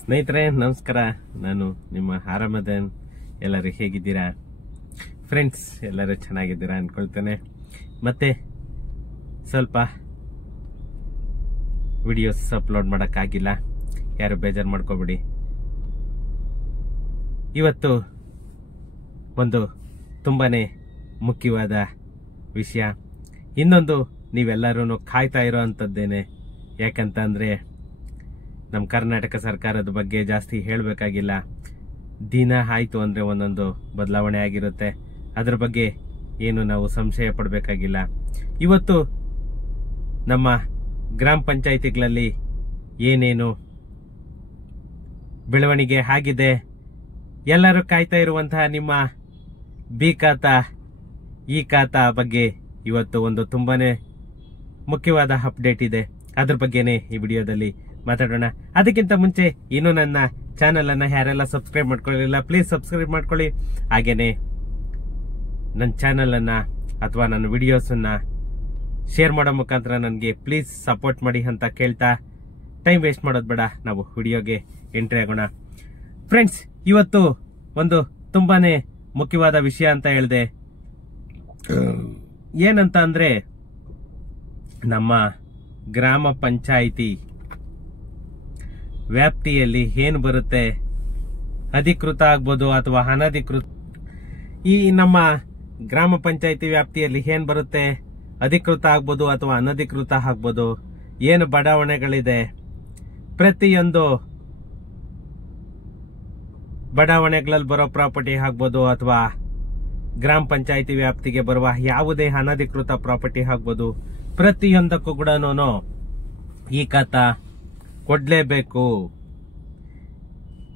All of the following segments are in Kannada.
ಸ್ನೇಹಿತರೆ ನಮಸ್ಕಾರ. ನಾನು ನಿಮ್ಮ ಆರಾಮದನ್. ಎಲ್ಲರೂ ಹೇಗಿದ್ದೀರಾ ಫ್ರೆಂಡ್ಸ್? ಎಲ್ಲರೂ ಚೆನ್ನಾಗಿದ್ದೀರಾ ಅನ್ಕೊಳ್ತೇನೆ. ಮತ್ತೆ ಸ್ವಲ್ಪ ವಿಡಿಯೋಸ್ ಅಪ್ಲೋಡ್ ಮಾಡೋಕ್ಕಾಗಿಲ್ಲ, ಯಾರು ಬೇಜಾರು ಮಾಡ್ಕೋಬೇಡಿ. ಇವತ್ತು ಒಂದು ತುಂಬಾನೇ ಮುಖ್ಯವಾದ ವಿಷಯ, ಇನ್ನೊಂದು ನೀವೆಲ್ಲರೂ ಕಾಯ್ತಾ ಇರೋ ಅಂಥದ್ದೇನೆ. ಯಾಕಂತ ಅಂದ್ರೆ ನಮ್ಮ ಕರ್ನಾಟಕ ಸರ್ಕಾರದ ಬಗ್ಗೆ ಜಾಸ್ತಿ ಹೇಳಬೇಕಾಗಿಲ್ಲ. ದಿನ ಆಯ್ತು ಅಂದ್ರೆ ಒಂದೊಂದು ಬದಲಾವಣೆ ಆಗಿರುತ್ತೆ. ಅದ್ರ ಬಗ್ಗೆ ಏನು ನಾವು ಸಂಶಯ ಪಡಬೇಕಾಗಿಲ್ಲ. ಇವತ್ತು ನಮ್ಮ ಗ್ರಾಮ ಪಂಚಾಯಿತಿಗಳಲ್ಲಿ ಏನೇನು ಬೆಳವಣಿಗೆ ಆಗಿದೆ, ಎಲ್ಲರೂ ಕಾಯ್ತಾ ಇರುವಂತಹ ನಿಮ್ಮ ಬಿ ಖಾತಾ ಈ ಖಾತಾ ಬಗ್ಗೆ ಇವತ್ತು ಒಂದು ತುಂಬಾನೇ ಮುಖ್ಯವಾದ ಅಪ್ಡೇಟ್ ಇದೆ. ಅದ್ರ ಬಗ್ಗೆನೇ ಈ ವಿಡಿಯೋದಲ್ಲಿ ಮಾತಾಡೋಣ. ಅದಕ್ಕಿಂತ ಮುಂಚೆ ಇನ್ನು ನನ್ನ ಚಾನೆಲ್ ಅನ್ನ ಯಾರೆಲ್ಲ ಸಬ್ಸ್ಕ್ರೈಬ್ ಮಾಡ್ಕೊಳ್ಳಿಲ್ಲ, ಪ್ಲೀಸ್ ಸಬ್ಸ್ಕ್ರೈಬ್ ಮಾಡ್ಕೊಳ್ಳಿ. ಹಾಗೇನೆ ನನ್ನ ಚಾನೆಲ್ ಅನ್ನ ಅಥವಾ ನನ್ನ ವಿಡಿಯೋಸ್ ಅನ್ನ ಶೇರ್ ಮಾಡೋ ಮುಖಾಂತರ ನನಗೆ ಪ್ಲೀಸ್ ಸಪೋರ್ಟ್ ಮಾಡಿ ಅಂತ ಕೇಳ್ತಾ, ಟೈಮ್ ವೇಸ್ಟ್ ಮಾಡೋದು ಬೇಡ, ನಾವು ವಿಡಿಯೋಗೆ ಎಂಟ್ರಿ ಆಗೋಣ. ಫ್ರೆಂಡ್ಸ್, ಇವತ್ತು ಒಂದು ತುಂಬಾನೇ ಮುಖ್ಯವಾದ ವಿಷಯ ಅಂತ ಹೇಳಿದೆ. ಏನಂತ ಅಂದ್ರೆ, ನಮ್ಮ ಗ್ರಾಮ ಪಂಚಾಯಿತಿ ವ್ಯಾಪ್ತಿಯಲ್ಲಿ ಏನು ಬರುತ್ತೆ, ಅಧಿಕೃತ ಆಗ್ಬೋದು ಅಥವಾ ಅನಧಿಕೃತ, ಈ ನಮ್ಮ ಗ್ರಾಮ ಪಂಚಾಯಿತಿ ವ್ಯಾಪ್ತಿಯಲ್ಲಿ ಏನ್ ಬರುತ್ತೆ, ಅಧಿಕೃತ ಆಗ್ಬೋದು ಅಥವಾ ಅನಧಿಕೃತ ಆಗ್ಬೋದು, ಏನು ಬಡಾವಣೆಗಳಿದೆ, ಪ್ರತಿಯೊಂದು ಬಡಾವಣೆಗಳಲ್ಲಿ ಬರೋ ಪ್ರಾಪರ್ಟಿ ಆಗ್ಬೋದು ಅಥವಾ ಗ್ರಾಮ ಪಂಚಾಯಿತಿ ವ್ಯಾಪ್ತಿಗೆ ಬರುವ ಯಾವುದೇ ಅನಧಿಕೃತ ಪ್ರಾಪರ್ಟಿ ಆಗ್ಬೋದು, ಪ್ರತಿಯೊಂದಕ್ಕೂ ಕೂಡ ಈ ಖಾತಾ ಕೊಡ್ಲೇಬೇಕು.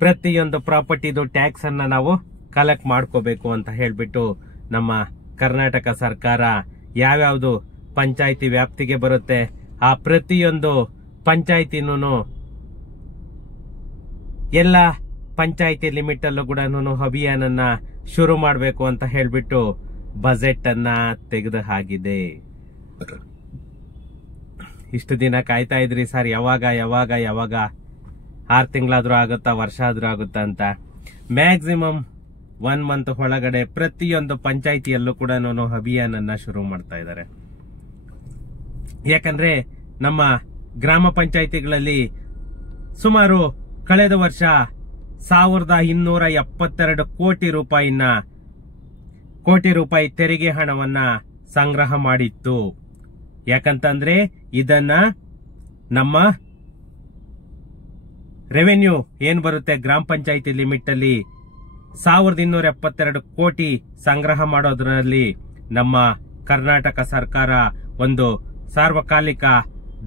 ಪ್ರತಿಯೊಂದು ಪ್ರಾಪರ್ಟಿದು ಟ್ಯಾಕ್ಸ್ ಅನ್ನ ನಾವು ಕಲೆಕ್ಟ್ ಮಾಡ್ಕೋಬೇಕು ಅಂತ ಹೇಳ್ಬಿಟ್ಟು ನಮ್ಮ ಕರ್ನಾಟಕ ಸರ್ಕಾರ ಯಾವ್ಯಾವ್ದು ಪಂಚಾಯಿತಿ ವ್ಯಾಪ್ತಿಗೆ ಬರುತ್ತೆ ಆ ಪ್ರತಿಯೊಂದು ಪಂಚಾಯಿತಿನೂ ಎಲ್ಲ ಪಂಚಾಯಿತಿ ಲಿಮಿಟ್ ಅಲ್ಲೂ ಕೂಡ ಅಭಿಯಾನನ್ನ ಶುರು ಮಾಡಬೇಕು ಅಂತ ಹೇಳ್ಬಿಟ್ಟು ಬಜೆಟ್ ಅನ್ನ ತೆಗೆದು ಹಾಕಿದೆ. ಇಷ್ಟು ದಿನ ಕಾಯ್ತಾ ಇದ್ರಿ ಸರ್, ಯಾವಾಗ 6 ತಿಂಗಳಾದ್ರೂ ಆಗುತ್ತಾ, ವರ್ಷ ಆದ್ರೂ ಆಗುತ್ತಾ ಅಂತ. ಮ್ಯಾಕ್ಸಿಮಮ್ 1 ಮಂತ್ ಒಳಗಡೆ ಪ್ರತಿಯೊಂದು ಪಂಚಾಯಿತಿಯಲ್ಲೂ ಕೂಡ ಅಭಿಯಾನನ್ನ ಶುರು ಮಾಡ್ತಾ ಇದ್ದಾರೆ. ಯಾಕಂದ್ರೆ ನಮ್ಮ ಗ್ರಾಮ ಪಂಚಾಯಿತಿಗಳಲ್ಲಿ ಸುಮಾರು ಕಳೆದ ವರ್ಷ 1272 ಕೋಟಿ ರೂಪಾಯಿ ತೆರಿಗೆ ಹಣವನ್ನ ಸಂಗ್ರಹ ಮಾಡಿತ್ತು. ಯಾಕಂತಂದ್ರೆ ಇದನ್ನ ನಮ್ಮ ರೆವೆನ್ಯೂ ಏನ್ ಬರುತ್ತೆ ಗ್ರಾಮ ಪಂಚಾಯಿತಿ ಲಿಮಿಟ್ ಅಲ್ಲಿ 1272 ಕೋಟಿ ಸಂಗ್ರಹ ಮಾಡೋದ್ರಲ್ಲಿ ನಮ್ಮ ಕರ್ನಾಟಕ ಸರ್ಕಾರ ಒಂದು ಸಾರ್ವಕಾಲಿಕ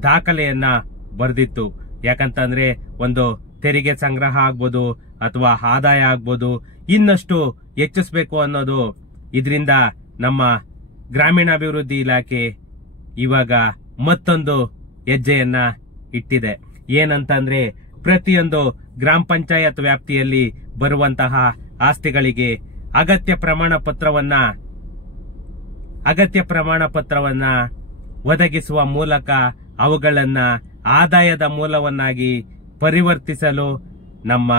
ದಾಖಲೆಯನ್ನ ಬರೆದಿತ್ತು. ಯಾಕಂತಂದ್ರೆ ಒಂದು ತೆರಿಗೆ ಸಂಗ್ರಹ ಆಗ್ಬೋದು ಅಥವಾ ಆದಾಯ ಆಗ್ಬೋದು, ಇನ್ನಷ್ಟು ಹೆಚ್ಚಿಸಬೇಕು ಅನ್ನೋದು ಇದರಿಂದ ನಮ್ಮ ಗ್ರಾಮೀಣಾಭಿವೃದ್ಧಿ ಇಲಾಖೆ ಇವಾಗ ಮತ್ತೊಂದು ಹೆಜ್ಜೆಯನ್ನ ಇಟ್ಟಿದೆ. ಏನಂತಂದ್ರೆ, ಪ್ರತಿಯೊಂದು ಗ್ರಾಮ ಪಂಚಾಯತ್ ವ್ಯಾಪ್ತಿಯಲ್ಲಿ ಬರುವಂತಹ ಆಸ್ತಿಗಳಿಗೆ ಅಗತ್ಯ ಪ್ರಮಾಣ ಪತ್ರವನ್ನ ಒದಗಿಸುವ ಮೂಲಕ ಅವುಗಳನ್ನ ಆದಾಯದ ಮೂಲವನ್ನಾಗಿ ಪರಿವರ್ತಿಸಲು ನಮ್ಮ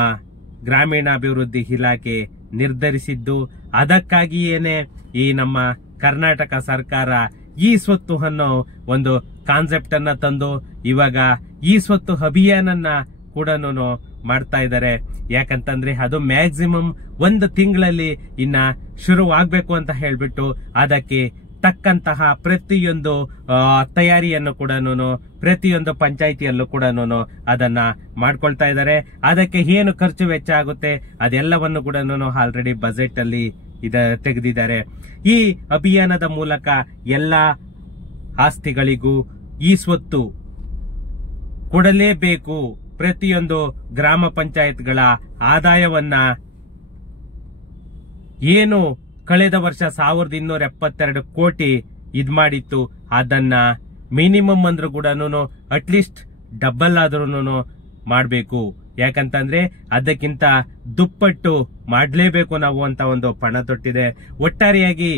ಗ್ರಾಮೀಣಾಭಿವೃದ್ಧಿ ಇಲಾಖೆ ನಿರ್ಧರಿಸಿದ್ದು. ಅದಕ್ಕಾಗಿಯೇನೆ ಈ ನಮ್ಮ ಕರ್ನಾಟಕ ಸರ್ಕಾರ ಈ ಸ್ವತ್ತು ಅನ್ನೋ ಒಂದು ಕಾನ್ಸೆಪ್ಟ್ ಅನ್ನ ತಂದು ಇವಾಗ ಈ ಸ್ವತ್ತು ಅಭಿಯಾನನ್ನ ಕೂಡ ಮಾಡ್ತಾ ಇದ್ದಾರೆ. ಯಾಕಂತಂದ್ರೆ ಅದು ಮ್ಯಾಕ್ಸಿಮಮ್ 1 ತಿಂಗಳಲ್ಲಿ ಇನ್ನ ಶುರು ಆಗ್ಬೇಕು ಅಂತ ಹೇಳ್ಬಿಟ್ಟು ಅದಕ್ಕೆ ತಕ್ಕಂತಹ ಪ್ರತಿಯೊಂದು ತಯಾರಿಯನ್ನು ಕೂಡ ಪ್ರತಿಯೊಂದು ಪಂಚಾಯಿತಿಯಲ್ಲೂ ಕೂಡ ಅದನ್ನ ಮಾಡ್ಕೊಳ್ತಾ ಇದ್ದಾರೆ. ಅದಕ್ಕೆ ಏನು ಖರ್ಚು ವೆಚ್ಚ ಆಗುತ್ತೆ ಅದೆಲ್ಲವನ್ನು ಕೂಡ ಆಲ್ರೆಡಿ ಬಜೆಟ್ ಅಲ್ಲಿ ತೆಗೆದಿದ್ದಾರೆ. ಈ ಅಭಿಯಾನದ ಮೂಲಕ ಎಲ್ಲ ಆಸ್ತಿಗಳಿಗೂ ಈ ಸ್ವತ್ತು ಕೊಡಲೇಬೇಕು. ಪ್ರತಿಯೊಂದು ಗ್ರಾಮ ಪಂಚಾಯತ್ಗಳ ಆದಾಯವನ್ನ ಏನು ಕಳೆದ ವರ್ಷ 1272 ಕೋಟಿ ಇದ್ ಮಾಡಿತ್ತು ಅದನ್ನ ಮಿನಿಮಮ್ ಅಂದ್ರೂ ಕೂಡ ಅಟ್ಲೀಸ್ಟ್ ಡಬಲ್ ಆದ್ರೂ ಮಾಡಬೇಕು. ಯಾಕಂತಂದ್ರೆ ಅದಕ್ಕಿಂತ ದುಪ್ಪಟ್ಟು ಮಾಡಲೇಬೇಕು ನಾವು ಅಂತ ಒಂದು ಪಣ ತೊಟ್ಟಿದೆ. ಒಟ್ಟಾರೆಯಾಗಿ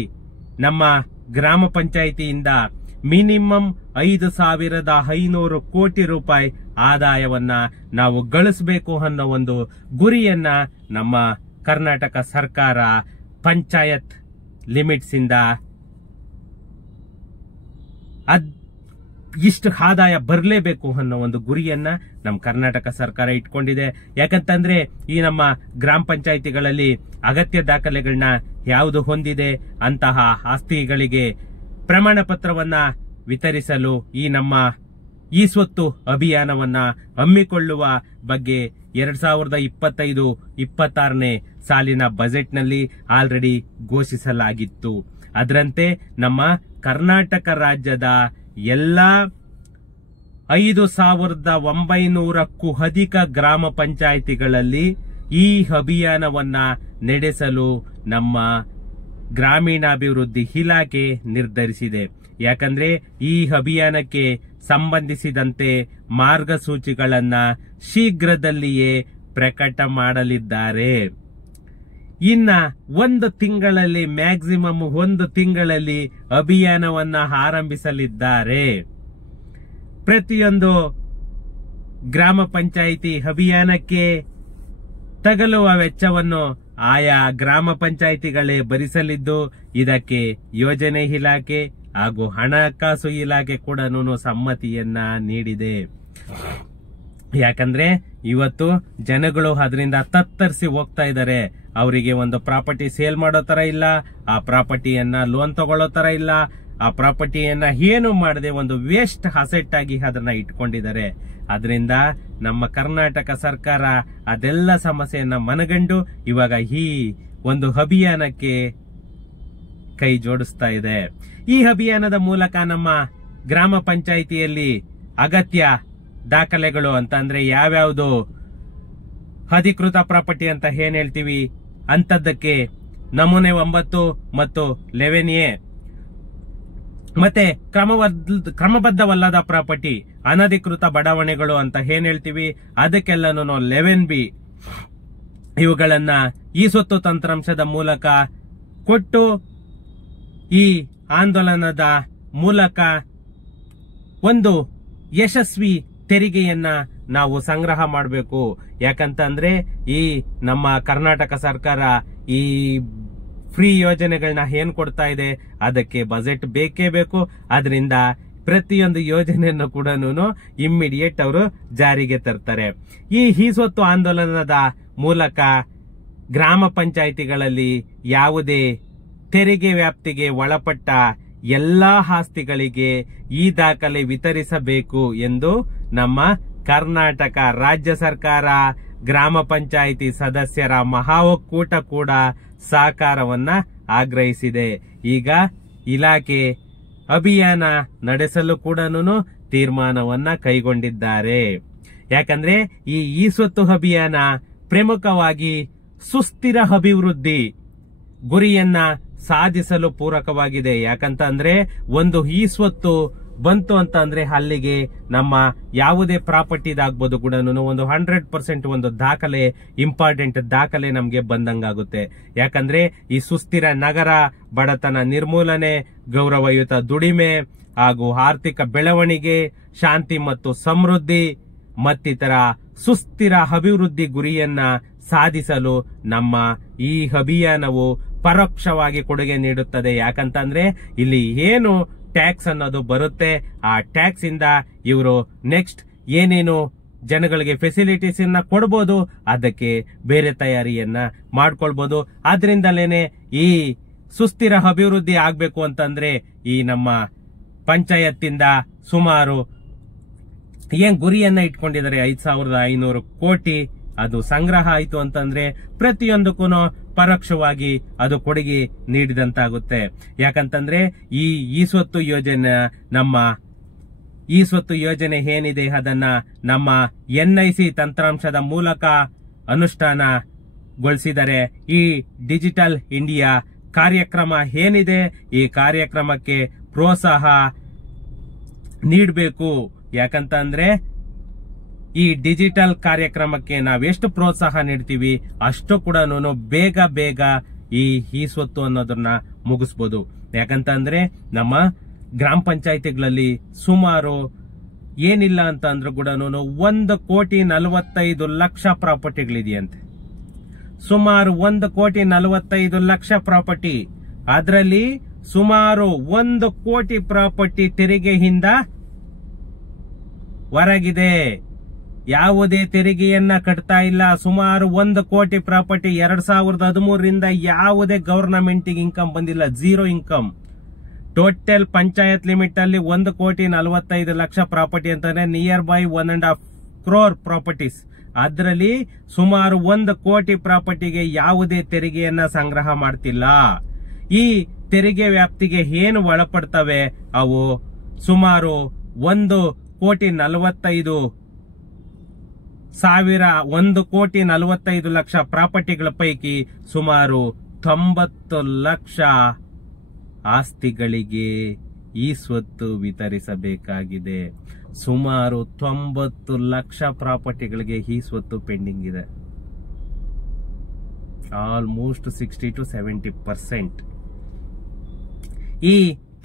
ನಮ್ಮ ಗ್ರಾಮ ಪಂಚಾಯಿತಿಯಿಂದ ಮಿನಿಮಮ್ 5,500 ಕೋಟಿ ರೂಪಾಯಿ ಆದಾಯವನ್ನ ನಾವು ಗಳಿಸಬೇಕು ಅನ್ನೋ ಒಂದು ಗುರಿಯನ್ನ ನಮ್ಮ ಕರ್ನಾಟಕ ಸರ್ಕಾರ ಪಂಚಾಯತ್ ಲಿಮಿಟ್ಸ್ ಇಂದ ಇಷ್ಟು ಆದಾಯ ಬರಲೇಬೇಕು ಅನ್ನೋ ಒಂದು ಗುರಿಯನ್ನ ನಮ್ಮ ಕರ್ನಾಟಕ ಸರ್ಕಾರ ಇಟ್ಕೊಂಡಿದೆ. ಯಾಕಂತಂದ್ರೆ ಈ ನಮ್ಮ ಗ್ರಾಮ ಪಂಚಾಯಿತಿಗಳಲ್ಲಿ ಅಗತ್ಯ ದಾಖಲೆಗಳನ್ನ ಯಾವುದು ಹೊಂದಿದೆ ಅಂತಹ ಆಸ್ತಿಗಳಿಗೆ ಪ್ರಮಾಣ ಪತ್ರವನ್ನ ವಿತರಿಸಲು ಈ ನಮ್ಮ ಈ ಸ್ವತ್ತು ಅಭಿಯಾನವನ್ನ ಹಮ್ಮಿಕೊಳ್ಳುವ ಬಗ್ಗೆ 2025-26ನೇ ಸಾಲಿನ ಬಜೆಟ್ನಲ್ಲಿ ಆಲ್ರೆಡಿ ಘೋಷಿಸಲಾಗಿತ್ತು. ಅದರಂತೆ ನಮ್ಮ ಕರ್ನಾಟಕ ರಾಜ್ಯದ ಎಲ್ಲಾ 5,900ಕ್ಕೂ ಅಧಿಕ ಗ್ರಾಮ ಪಂಚಾಯಿತಿಗಳಲ್ಲಿ ಈ ಅಭಿಯಾನವನ್ನ ನಡೆಸಲು ನಮ್ಮ ಗ್ರಾಮೀಣಾಭಿವೃದ್ಧಿ ಇಲಾಖೆ ನಿರ್ಧರಿಸಿದೆ. ಯಾಕಂದ್ರೆ ಈ ಅಭಿಯಾನಕ್ಕೆ ಸಂಬಂಧಿಸಿದಂತೆ ಮಾರ್ಗಸೂಚಿಗಳನ್ನ ಶೀಘ್ರದಲ್ಲಿಯೇ ಪ್ರಕಟ ಮಾಡಲಿದ್ದಾರೆ. ಇನ್ನ 1 ತಿಂಗಳಲ್ಲಿ ಮ್ಯಾಕ್ಸಿಮಮ್ 1 ತಿಂಗಳಲ್ಲಿ ಅಭಿಯಾನವನ್ನ ಆರಂಭಿಸಲಿದ್ದಾರೆ. ಪ್ರತಿಯೊಂದು ಗ್ರಾಮ ಪಂಚಾಯಿತಿ ಅಭಿಯಾನಕ್ಕೆ ತಗಲುವ ವೆಚ್ಚವನ್ನು ಆಯಾ ಗ್ರಾಮ ಪಂಚಾಯಿತಿಗಳೇ ಭರಿಸಲಿದ್ದು, ಇದಕ್ಕೆ ಯೋಜನೆ ಇಲಾಖೆ ಹಾಗೂ ಹಣಕಾಸು ಇಲಾಖೆ ಕೂಡ ಸಮ್ಮತಿಯನ್ನ ನೀಡಿದೆ. ಯಾಕಂದ್ರೆ ಇವತ್ತು ಜನಗಳು ಅದರಿಂದ ತತ್ತರಿಸಿ ಹೋಗ್ತಾ ಇದ್ದಾರೆ. ಅವರಿಗೆ ಒಂದು ಪ್ರಾಪರ್ಟಿ ಸೇಲ್ ಮಾಡೋ ತರ ಇಲ್ಲ, ಆ ಪ್ರಾಪರ್ಟಿಯನ್ನ ಲೋನ್ ತಗೊಳ್ಳೋ ತರ ಇಲ್ಲ, ಆ ಪ್ರಾಪರ್ಟಿಯನ್ನ ಏನು ಮಾಡದೆ ಒಂದು ವೇಸ್ಟ್ ಅಸೆಟ್ ಆಗಿ ಅದನ್ನ ಇಟ್ಕೊಂಡಿದ್ದಾರೆ. ಅದರಿಂದ ನಮ್ಮ ಕರ್ನಾಟಕ ಸರ್ಕಾರ ಅದೆಲ್ಲ ಸಮಸ್ಯೆಯನ್ನ ಮನಗಂಡು ಇವಾಗ ಈ ಒಂದು ಅಭಿಯಾನಕ್ಕೆ ಕೈ ಜೋಡಿಸ್ತಾ ಇದೆ. ಈ ಅಭಿಯಾನದ ಮೂಲಕ ನಮ್ಮ ಗ್ರಾಮ ಪಂಚಾಯಿತಿಯಲ್ಲಿ ಅಗತ್ಯ ದಾಖಲೆಗಳು ಅಂತ ಅಂದ್ರೆ ಯಾವ್ಯಾವುದು ಅಧಿಕೃತ ಪ್ರಾಪರ್ಟಿ ಅಂತ ಏನ್ ಹೇಳ್ತೀವಿ ಅಂತದ್ದಕ್ಕೆ ನಮೂನೆ 9 ಮತ್ತು 11A, ಮತ್ತೆ ಕ್ರಮಬದ್ಧವಲ್ಲದ ಪ್ರಾಪರ್ಟಿ ಅನಧಿಕೃತ ಬಡಾವಣೆಗಳು ಅಂತ ಏನ್ ಹೇಳ್ತೀವಿ ಅದಕ್ಕೆಲ್ಲನೂ 11B ಇವುಗಳನ್ನ ಈ ಸ್ವತ್ತು ತಂತ್ರಾಂಶದ ಮೂಲಕ ಕೊಟ್ಟು ಈ ಆಂದೋಲನದ ಮೂಲಕ ಒಂದು ಯಶಸ್ವಿ ತೆರಿಗೆಯನ್ನ ನಾವು ಸಂಗ್ರಹ ಮಾಡಬೇಕು. ಯಾಕಂತಂದ್ರೆ ಈ ನಮ್ಮ ಕರ್ನಾಟಕ ಸರ್ಕಾರ ಈ ಫ್ರೀ ಯೋಜನೆಗಳನ್ನ ಏನ್ ಕೊಡ್ತಾ ಇದೆ ಅದಕ್ಕೆ ಬಜೆಟ್ ಬೇಕೇ ಬೇಕು. ಅದರಿಂದ ಪ್ರತಿಯೊಂದು ಯೋಜನೆಯನ್ನು ಕೂಡ ಇಮ್ಮಿಡಿಯೇಟ್ ಅವರು ಜಾರಿಗೆ ತರ್ತಾರೆ. ಈ ಸ್ವತ್ತು ಆಂದೋಲನದ ಮೂಲಕ ಗ್ರಾಮ ಪಂಚಾಯಿತಿಗಳಲ್ಲಿ ಯಾವುದೇ ತೆರಿಗೆ ವ್ಯಾಪ್ತಿಗೆ ಒಳಪಟ್ಟ ಎಲ್ಲಾ ಆಸ್ತಿಗಳಿಗೆ ಈ ದಾಖಲೆ ವಿತರಿಸಬೇಕು ಎಂದು ನಮ್ಮ ಕರ್ನಾಟಕ ರಾಜ್ಯ ಸರ್ಕಾರ ಗ್ರಾಮ ಪಂಚಾಯಿತಿ ಸದಸ್ಯರ ಮಹಾ ಒಕ್ಕೂಟ ಕೂಡ ಸಹಕಾರವನ್ನ ಆಗ್ರಹಿಸಿದೆ. ಈಗ ಇಲಾಖೆ ಅಭಿಯಾನ ನಡೆಸಲು ಕೂಡ ತೀರ್ಮಾನವನ್ನ ಕೈಗೊಂಡಿದ್ದಾರೆ. ಯಾಕಂದ್ರೆ ಈ ಸ್ವತ್ತು ಅಭಿಯಾನ ಪ್ರಮುಖವಾಗಿ ಸುಸ್ಥಿರ ಅಭಿವೃದ್ಧಿ ಗುರಿಯನ್ನ ಸಾಧಿಸಲು ಪೂರಕವಾಗಿದೆ. ಯಾಕಂತ ಅಂದ್ರೆ ಒಂದು ಈ ಸ್ವತ್ತು ಬಂತು ಅಂತ ಅಂದ್ರೆ ಅಲ್ಲಿಗೆ ನಮ್ಮ ಯಾವುದೇ ಪ್ರಾಪರ್ಟಿದಾಗ್ಬೋದು ಕೂಡ ಒಂದು 100% ಒಂದು ದಾಖಲೆ, ಇಂಪಾರ್ಟೆಂಟ್ ದಾಖಲೆ ನಮ್ಗೆ ಬಂದಂಗಾಗುತ್ತೆ. ಯಾಕಂದ್ರೆ ಈ ಸುಸ್ಥಿರ ನಗರ, ಬಡತನ ನಿರ್ಮೂಲನೆ, ಗೌರವಯುತ ದುಡಿಮೆ ಹಾಗೂ ಆರ್ಥಿಕ ಬೆಳವಣಿಗೆ, ಶಾಂತಿ ಮತ್ತು ಸಮೃದ್ಧಿ ಮತ್ತಿತರ ಸುಸ್ಥಿರ ಅಭಿವೃದ್ಧಿ ಗುರಿಯನ್ನ ಸಾಧಿಸಲು ನಮ್ಮ ಈ ಅಭಿಯಾನವು ಪರೋಕ್ಷವಾಗಿ ಕೊಡುಗೆ ನೀಡುತ್ತದೆ. ಯಾಕಂತಂದ್ರೆ ಇಲ್ಲಿ ಏನು ಟ್ಯಾಕ್ಸ್ ಅನ್ನೋದು ಬರುತ್ತೆ, ಆ ಟ್ಯಾಕ್ಸ್ ಇಂದ ಇವರು ನೆಕ್ಸ್ಟ್ ಏನೇನು ಜನಗಳಿಗೆ ಫೆಸಿಲಿಟೀಸ್ ಅನ್ನ ಕೊಡಬಹುದು, ಅದಕ್ಕೆ ಬೇರೆ ತಯಾರಿಯನ್ನ ಮಾಡ್ಕೊಳ್ಬಹುದು. ಆದ್ರಿಂದಲೇನೆ ಈ ಸುಸ್ಥಿರ ಅಭಿವೃದ್ಧಿ ಆಗ್ಬೇಕು ಅಂತಂದ್ರೆ ಈ ನಮ್ಮ ಪಂಚಾಯತ್ತಿಂದ ಸುಮಾರು ಏನ್ ಗುರಿಯನ್ನ ಇಟ್ಕೊಂಡಿದ್ದಾರೆ 5,500 ಕೋಟಿ ಅದು ಸಂಗ್ರಹ ಆಯ್ತು ಅಂತಂದ್ರೆ ಪ್ರತಿಯೊಂದಕ್ಕೂ ಪರೋಕ್ಷವಾಗಿ ಅದು ಕೊಡುಗೆ ನೀಡಿದಂತಾಗುತ್ತೆ. ಯಾಕಂತಂದ್ರೆ ಈ ಸ್ವತ್ತು ಯೋಜನೆ ನಮ್ಮ ಈ ಸ್ವತ್ತು ಯೋಜನೆ ಏನಿದೆ ಅದನ್ನ ನಮ್ಮ NIC ತಂತ್ರಾಂಶದ ಮೂಲಕ ಅನುಷ್ಠಾನಗೊಳಿಸಿದರೆ ಈ ಡಿಜಿಟಲ್ ಇಂಡಿಯಾ ಕಾರ್ಯಕ್ರಮ ಏನಿದೆ ಈ ಕಾರ್ಯಕ್ರಮಕ್ಕೆ ಪ್ರೋತ್ಸಾಹ ನೀಡಬೇಕು. ಯಾಕಂತ ಅಂದ್ರೆ ಈ ಡಿಜಿಟಲ್ ಕಾರ್ಯಕ್ರಮಕ್ಕೆ ನಾವೆಷ್ಟು ಪ್ರೋತ್ಸಾಹ ನೀಡ್ತೀವಿ ಅಷ್ಟು ಕೂಡ ಬೇಗ ಈ ಸ್ವತ್ತು ಅನ್ನೋದನ್ನ ಮುಗಿಸ್ಬೋದು. ಯಾಕಂತ ಅಂದ್ರೆ ನಮ್ಮ ಗ್ರಾಮ ಪಂಚಾಯಿತಿಗಳಲ್ಲಿ ಸುಮಾರು ಏನಿಲ್ಲ ಅಂತ ಅಂದ್ರೂ ಕೂಡ 1,45,00,000 ಪ್ರಾಪರ್ಟಿಗಳಿದೆಯಂತೆ. ಸುಮಾರು 1,45,00,000 ಪ್ರಾಪರ್ಟಿ. ಅದರಲ್ಲಿ ಸುಮಾರು 1 ಕೋಟಿ ಪ್ರಾಪರ್ಟಿ ತೆರಿಗೆಯಿಂದ ಹೊರಗಿದೆ. ಯಾವುದೇ ತೆರಿಗೆಯನ್ನ ಕಟ್ತಾ ಇಲ್ಲ. ಸುಮಾರು 1 ಕೋಟಿ ಪ್ರಾಪರ್ಟಿ 2013ರಿಂದ ಯಾವುದೇ ಗವರ್ನಮೆಂಟ್ ಇನ್ಕಮ್ ಬಂದಿಲ್ಲ. Zero income. Total panchayat limit ಅಲ್ಲಿ 1,45,00,000 ಪ್ರಾಪರ್ಟಿ ಅಂತಾನೆ ನಿಯರ್ ಬೈ 1.5 crore ಪ್ರಾಪರ್ಟೀಸ್. ಅದರಲ್ಲಿ ಸುಮಾರು 1 ಕೋಟಿ ಪ್ರಾಪರ್ಟಿಗೆ ಯಾವುದೇ ತೆರಿಗೆಯನ್ನ ಸಂಗ್ರಹ ಮಾಡ್ತಿಲ್ಲ. ಈ ತೆರಿಗೆ ವ್ಯಾಪ್ತಿಗೆ ಏನು ಒಳಪಡ್ತವೆ? ಅವು ಸುಮಾರು 1,45,00,000 ಪ್ರಾಪರ್ಟಿಗಳ ಪೈಕಿ ಸುಮಾರು 90 ಲಕ್ಷ ಆಸ್ತಿಗಳಿಗೆ ಈ ಸ್ವತ್ತು ವಿತರಿಸಬೇಕಾಗಿದೆ. ಸುಮಾರು 90 ಲಕ್ಷ ಪ್ರಾಪರ್ಟಿಗಳಿಗೆ ಈ ಸ್ವತ್ತು ಪೆಂಡಿಂಗ್ ಇದೆ. Almost 60 to 70%. ಈ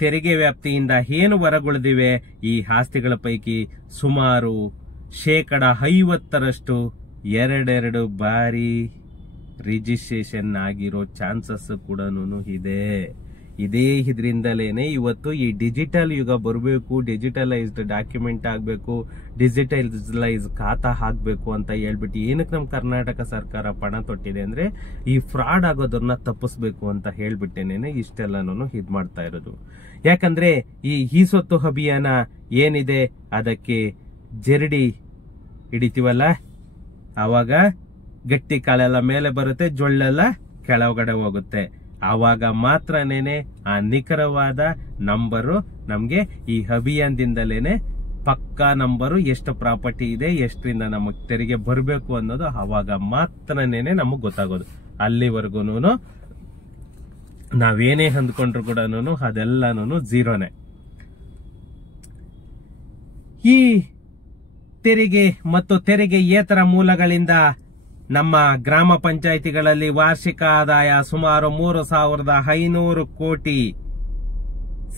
ತೆರಿಗೆ ವ್ಯಾಪ್ತಿಯಿಂದ ಏನು ಹೊರಗುಳಿದಿವೆ? ಈ ಆಸ್ತಿಗಳ ಪೈಕಿ ಸುಮಾರು 50% ಎರಡೆರಡು ಬಾರಿ ರಿಜಿಸ್ಟ್ರೇಷನ್ ಆಗಿರೋ ಚಾನ್ಸಸ್ ಕೂಡ ಇದೆ. ಇದರಿಂದಲೇನೆ ಇವತ್ತು ಈ ಡಿಜಿಟಲ್ ಯುಗ ಬರಬೇಕು, ಡಿಜಿಟಲೈಸ್ಡ್ ಡಾಕ್ಯುಮೆಂಟ್ ಆಗಬೇಕು, ಡಿಜಿಟಲೈಸ್ ಖಾತಾ ಹಾಕಬೇಕು ಅಂತ ಹೇಳ್ಬಿಟ್ಟು ಏನಕ್ಕೆ ನಮ್ಮ ಕರ್ನಾಟಕ ಸರ್ಕಾರ ಪಣ ತೊಟ್ಟಿದೆ ಅಂದ್ರೆ ಈ ಫ್ರಾಡ್ ಆಗೋದನ್ನ ತಪ್ಪಿಸ್ಬೇಕು ಅಂತ ಹೇಳ್ಬಿಟ್ಟೇನೆ ಇಷ್ಟೆಲ್ಲಾನು ಇದ್ ಮಾಡ್ತಾ ಇರೋದು. ಯಾಕಂದ್ರೆ ಈ ಸ್ವತ್ತು ಅಭಿಯಾನ ಏನಿದೆ ಅದಕ್ಕೆ ಜರಡಿ ಹಿಡಿತೀವಲ್ಲ, ಆವಾಗ ಗಟ್ಟಿ ಕಾಳೆಲ್ಲ ಮೇಲೆ ಬರುತ್ತೆ, ಜೊಳ್ಳೆಲ್ಲ ಕೆಳಗಡೆ ಹೋಗುತ್ತೆ. ಆವಾಗ ಮಾತ್ರನೇನೆ ಆ ನಿಖರವಾದ ನಂಬರು ನಮ್ಗೆ ಈ ಅಭಿಯಾನದಿಂದಲೇನೆ ಪಕ್ಕಾ ನಂಬರು ಎಷ್ಟು ಪ್ರಾಪರ್ಟಿ ಇದೆ, ಎಷ್ಟರಿಂದ ನಮಗ್ ತೆರಿಗೆ ಬರಬೇಕು ಅನ್ನೋದು ಆವಾಗ ಮಾತ್ರನೇನೆ ನಮಗ್ ಗೊತ್ತಾಗೋದು. ಅಲ್ಲಿವರೆಗೂ ನಾವೇನೇ ಅಂದ್ಕೊಂಡ್ರು ಕೂಡ ಅದೆಲ್ಲಾನು ಝೀರೋನೆ. ಈ ತೆರಿಗೆ ಮತ್ತು ತೆರಿಗೆಯೇತರ ಮೂಲಗಳಿಂದ ನಮ್ಮ ಗ್ರಾಮ ಪಂಚಾಯಿತಿಗಳಲ್ಲಿ ವಾರ್ಷಿಕ ಆದಾಯ ಸುಮಾರು 3,500 ಕೋಟಿ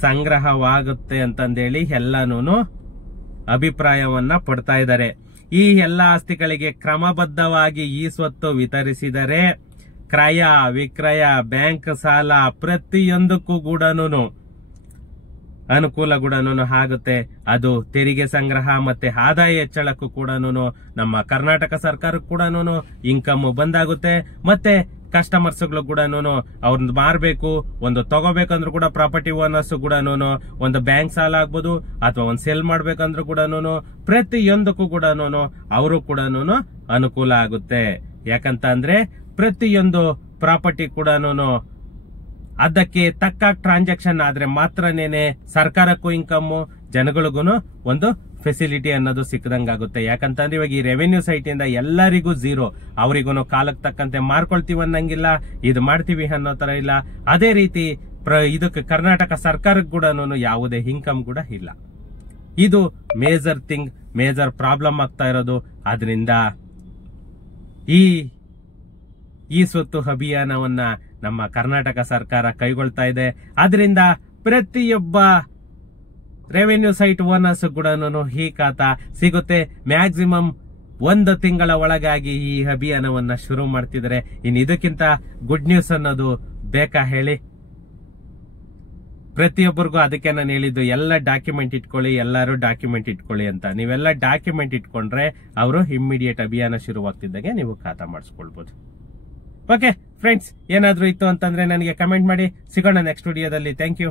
ಸಂಗ್ರಹವಾಗುತ್ತೆ ಅಂತಂದೇಳಿ ಎಲ್ಲಾನು ಅಭಿಪ್ರಾಯವನ್ನ ಪಡ್ತಾ ಇದ್ದಾರೆ. ಈ ಎಲ್ಲಾ ಆಸ್ತಿಗಳಿಗೆ ಕ್ರಮಬದ್ಧವಾಗಿ ಈ ಸ್ವತ್ತು ವಿತರಿಸಿದರೆ ಕ್ರಯ ವಿಕ್ರಯ ಬ್ಯಾಂಕ್ ಸಾಲ ಪ್ರತಿಯೊಂದಕ್ಕೂ ಕೂಡನು ಅನುಕೂಲ ಕೂಡ ಆಗುತ್ತೆ. ಅದು ತೆರಿಗೆ ಸಂಗ್ರಹ ಮತ್ತೆ ಆದಾಯ ಹೆಚ್ಚಳಕ್ಕೂ ಕೂಡ ನಮ್ಮ ಕರ್ನಾಟಕ ಸರ್ಕಾರಕ್ಕೂ ಕೂಡ ಇನ್ಕಮ್ ಬಂದಾಗುತ್ತೆ. ಮತ್ತೆ ಕಸ್ಟಮರ್ಸ್ಗಳು ಕೂಡ ಅವ್ರನ್ನ ಮಾರ್ಬೇಕು, ಒಂದು ತಗೋಬೇಕಂದ್ರೂ ಕೂಡ ಪ್ರಾಪರ್ಟಿ ಓನರ್ಸ್ ಕೂಡ ಒಂದು ಬ್ಯಾಂಕ್ ಸಾಲ ಆಗ್ಬೋದು ಅಥವಾ ಒಂದು ಸೆಲ್ ಮಾಡ್ಬೇಕಂದ್ರೂ ಕೂಡ ಪ್ರತಿಯೊಂದಕ್ಕೂ ಕೂಡ ಅವರು ಕೂಡ ಅನುಕೂಲ ಆಗುತ್ತೆ. ಯಾಕಂತ ಅಂದ್ರೆ ಪ್ರತಿಯೊಂದು ಪ್ರಾಪರ್ಟಿ ಕೂಡ ಅದಕ್ಕೆ ತಕ್ಕ ಟ್ರಾನ್ಸಾಕ್ಷನ್ ಆದ್ರೆ ಮಾತ್ರನೇನೆ ಸರ್ಕಾರಕ್ಕೂ ಇನ್ಕಮ್, ಜನಗಳಿಗೂ ಒಂದು ಫೆಸಿಲಿಟಿ ಅನ್ನೋದು ಸಿಕ್ಕದಂಗಾಗುತ್ತೆ. ಯಾಕಂತಂದ್ರೆ ಇವಾಗ ಈ ರೆವೆನ್ಯೂ ಸೈಟ್ ಇಂದ ಎಲ್ಲರಿಗೂ ಝೀರೋ, ಅವರಿಗೂ ಕಾಲಕ್ಕೆ ತಕ್ಕಂತೆ ಮಾರ್ಕೊಳ್ತೀವಿ ಅನ್ನಂಗಿಲ್ಲ, ಇದು ಮಾಡ್ತೀವಿ ಅನ್ನೋ ತರ ಇಲ್ಲ. ಅದೇ ರೀತಿ ಇದಕ್ಕೆ ಕರ್ನಾಟಕ ಸರ್ಕಾರಕ್ಕೆ ಕೂಡ ಯಾವುದೇ ಇನ್ಕಮ್ ಕೂಡ ಇಲ್ಲ. ಇದು ಮೇಜರ್ ಥಿಂಗ್, ಮೇಜರ್ ಪ್ರಾಬ್ಲಮ್ ಆಗ್ತಾ ಇರೋದು. ಆದ್ರಿಂದ ಈ ಸ್ವತ್ತು ಅಭಿಯಾನವನ್ನ ನಮ್ಮ ಕರ್ನಾಟಕ ಸರ್ಕಾರ ಕೈಗೊಳ್ತಾ ಇದೆ. ಆದ್ರಿಂದ ಪ್ರತಿಯೊಬ್ಬ ರೆವೆನ್ಯೂ ಸೈಟ್ ಓನರ್ಸ್ ಕೂಡ ಈ ಖಾತಾ ಸಿಗುತ್ತೆ. ಮ್ಯಾಕ್ಸಿಮಮ್ 1 ತಿಂಗಳ ಒಳಗಾಗಿ ಈ ಅಭಿಯಾನವನ್ನ ಶುರು ಮಾಡ್ತಿದ್ದಾರೆ. ಇನ್ನು ಇದಕ್ಕಿಂತ ಗುಡ್ ನ್ಯೂಸ್ ಅನ್ನೋದು ಬೇಕಾ ಹೇಳಿ? ಪ್ರತಿಯೊಬ್ಬರಿಗೂ ಅದಕ್ಕೆ ನಾನು ಹೇಳಿದ್ದು, ಎಲ್ಲ ಡಾಕ್ಯುಮೆಂಟ್ ಇಟ್ಕೊಳ್ಳಿ, ಎಲ್ಲರೂ ಡಾಕ್ಯುಮೆಂಟ್ ಇಟ್ಕೊಳ್ಳಿ ಅಂತ. ನೀವೆಲ್ಲ ಡಾಕ್ಯುಮೆಂಟ್ ಇಟ್ಕೊಂಡ್ರೆ ಅವರು ಇಮ್ಮಿಡಿಯೇಟ್ ಅಭಿಯಾನ ಶುರುವಾಗ್ತಿದ್ದಾಗೆ ನೀವು ಖಾತಾ ಮಾಡಿಸ್ಕೊಳ್ಬಹುದು. ಓಕೆ ಫ್ರೆಂಡ್ಸ್, ಏನಾದ್ರೂ ಇತ್ತು ಅಂತಂದ್ರೆ ನನಗೆ ಕಮೆಂಟ್ ಮಾಡಿ. ಸಿಗೋಣ ನೆಕ್ಸ್ಟ್ ವಿಡಿಯೋದಲ್ಲಿ. Thank you.